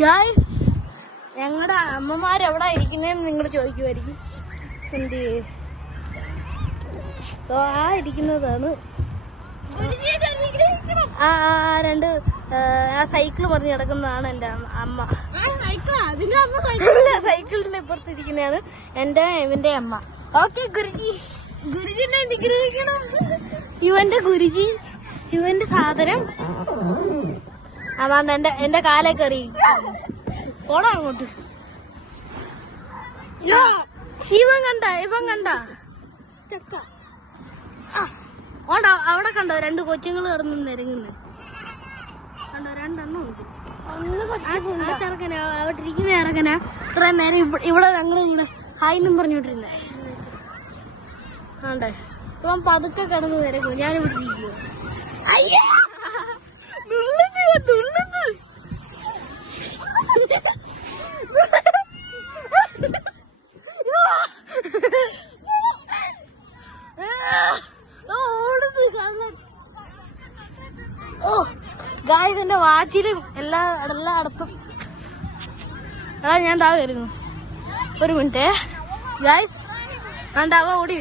Guys, ഞങ്ങളുടെ അമ്മമാരെവിടാ ഇരിക്കുന്നതെന്ന് നിങ്ങൾ ചോദിക്കുമായിരിക്കും. എന്ത് ആ ഇരിക്കുന്നതാണ് രണ്ട് സൈക്കിൾ മറിഞ്ഞ് കിടക്കുന്നതാണ് എൻ്റെ അമ്മ. സൈക്കിളിന്റെ ഇപ്പുറത്തിരിക്കുന്നതാണ് ഇവന്റെ അമ്മ. ഓക്കെ ഗുരുജി, ഗുരുജിനെ അനുഗ്രഹിക്കണം. ഇവന്റെ ഗുരുജി, ഇവന്റെ സാധനം അതാണ്ട് എന്റെ കാലേ കയറി പോടാ അങ്ങോട്ട്. ഇവൻ കണ്ട ഓണ്ട അവിടെ കണ്ടോ രണ്ട് കൊച്ചുങ്ങൾ കിടന്ന് നിരങ്ങുന്നു കണ്ടോ, രണ്ടെണ്ണം ഉണ്ട്. ആ ചെറുക്കനാ അവിടെ ഇരിക്കുന്ന ചെറുക്കനാ ഇത്ര നേരം ഇവിടെ ഞങ്ങളിവിടെ ഹായിന്നും പറഞ്ഞോണ്ടിരുന്നേ. ആണ്ടേ ഇവൻ പതുക്കെ കിടന്ന് നിരങ്ങും, ഞാനിവിടെ ഇരിക്കുവോ. അയ്യാ ഗായ്സ്, എന്റെ വാച്ചിലും എല്ലായിടത്തും ഞാൻ താ വരുന്നു. ഒരു മിനിറ്റ് ഗായ്സ്, അവൻ ഓടി.